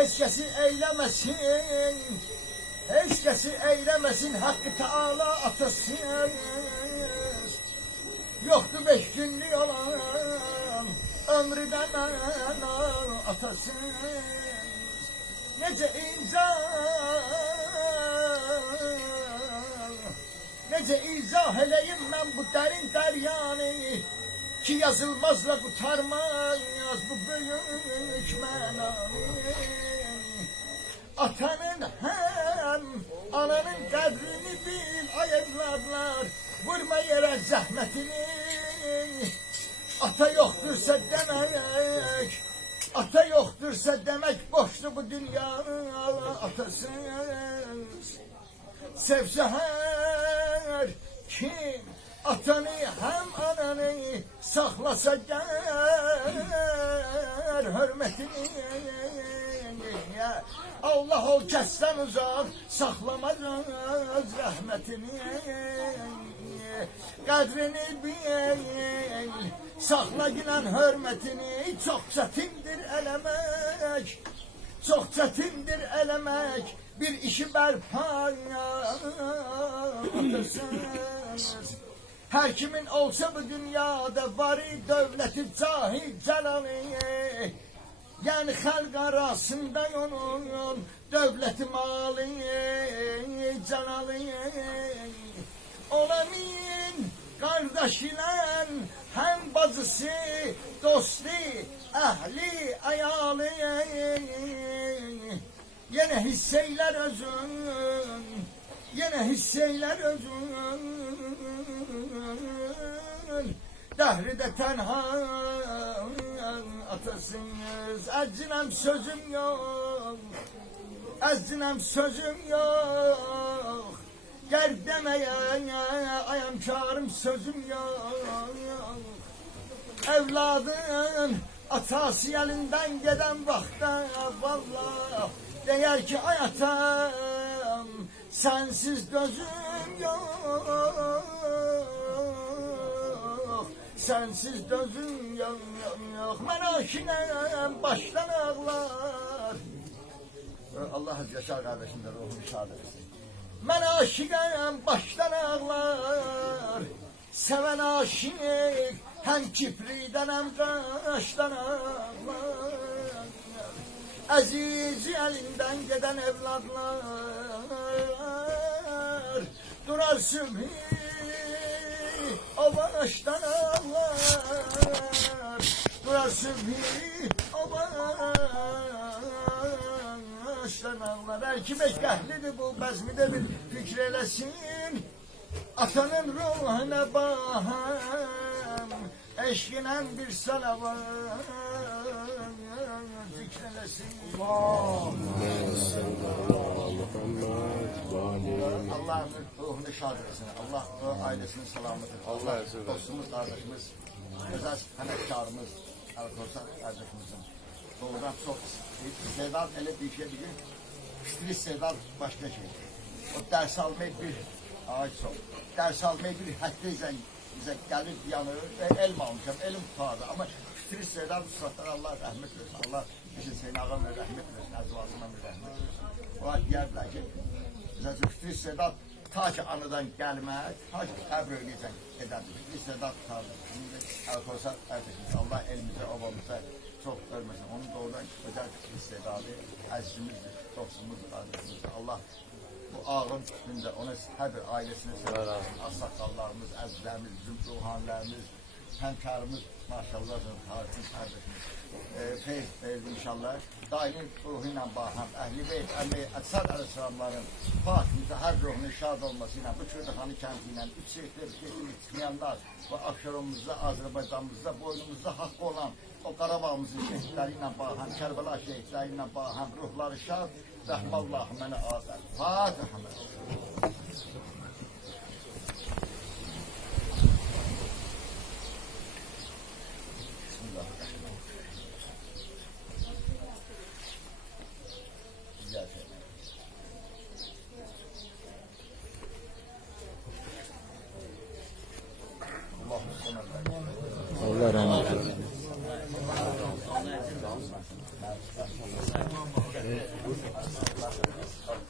Heç kəsi eyləməsin, heç kəsi eyləməsin Hakkı Teala atasız. Yoktu 5 günlük olan ömrüden atasız. Nece izah eleyim ben bu derin deryanı ki yazılmazla kurtarmaz bu büyük menanı. Atanın hem ananın kadrini bil ay evladlar, vurma yere zahmetini. Ata yoktursa demek, ata yoktursa demek boştu bu dünya atasız. Sevse her kim atanı hem ananı saklasa gel hürmetini. Allah ol kessen uzak saklamaz rahmetini. Kadrini bil sakla gülen hürmetini. Çok çetindir elemek, çok çetindir elemek bir işi berpa atırsınız. Her kimin olsa bu dünyada vari devleti cahil celalı, yani halk arasında onun devleti malı celalı. Olanın kardeşiyle hem bacısı, dostu, ehli, ayalı. Yine hisseyler özün, yine hisseyler özün. Dehride tenha atasınız. Əzzinem sözüm yok, əzzinem sözüm yok. Gel demeye ayamkarım sözüm yok. Evladın atası elinden giden vakta vallahi değer ki ay atam sensiz gözüm yok. Sensiz gözüm yok. Ben aşinem baştan ağlar. Allah yaşar kardeşim de ruhunu şad etsin. Ben aşinem baştan ağlar. Seven aşık hem kipriden hem kaştan ağlar. Azizi elinden giden evlatlar durar sübhi o baştan ağlar. Durar sübhi o baştan ağlar. Belki bekahlidir bu bezmide bir fikir eylesin. Atanın ruhuna baham eşkinen bir salavat zikrelesin. Allah'ın ruhunu şad etsin. Allah ailesini selamet etsin. Allah dostumuz, kardeşimiz, özel emektarımız, Erkoğuzhan kardeşimizin doğrudan çok istedad ele bir şey bilir. Stres istedad başka şey. O ders almayı bir ağaç sol. Ders almayı bir hakkıyla bize gelir yanır. Elm almışım, elim tutardı ama stres istedad suratlar Allah rahmet versin. Allah bizim Hüseyin ağamla rahmet versin. Azvasına rahmet versin. Onlar diyerler ki bize stres istedad ta ki anıdan gelmez, ta ki kabr öyleyecek ederdi. Stres istedad tutardı. Şimdi Erkoğuzhan kardeşimiz Allah elimize, obamıza çok ölmesin. Onun doğrudan özel istedadı azizimizdir, dostumuzdur, kardeşimizdir. Allah bu ağın üstünde ona her bir ailesine selam, assakallarımız, azizlerimiz, ruhanilerimiz, hemkarımız, maşallah, kardeşimiz. Feyz inşallah. Daimi ruhuyla baham, Ehl-i Beyt, Etsad Aleyhisselamların Fatih'imize her ruhunun şad olmasıyla, bu Çırdıkhanı kentiyle, üç şehitler, getirip çıkmayanlar ve Akşarımızda, Azerbaycanımızda, boynumuzda hakkı olan o Qarabağımızın şehitleriyle baham, Kerbela şehitleriyle baham, ruhları şad, Rəhməllahu mənə azər. Fatihəmə. Allah rahmet eylesin.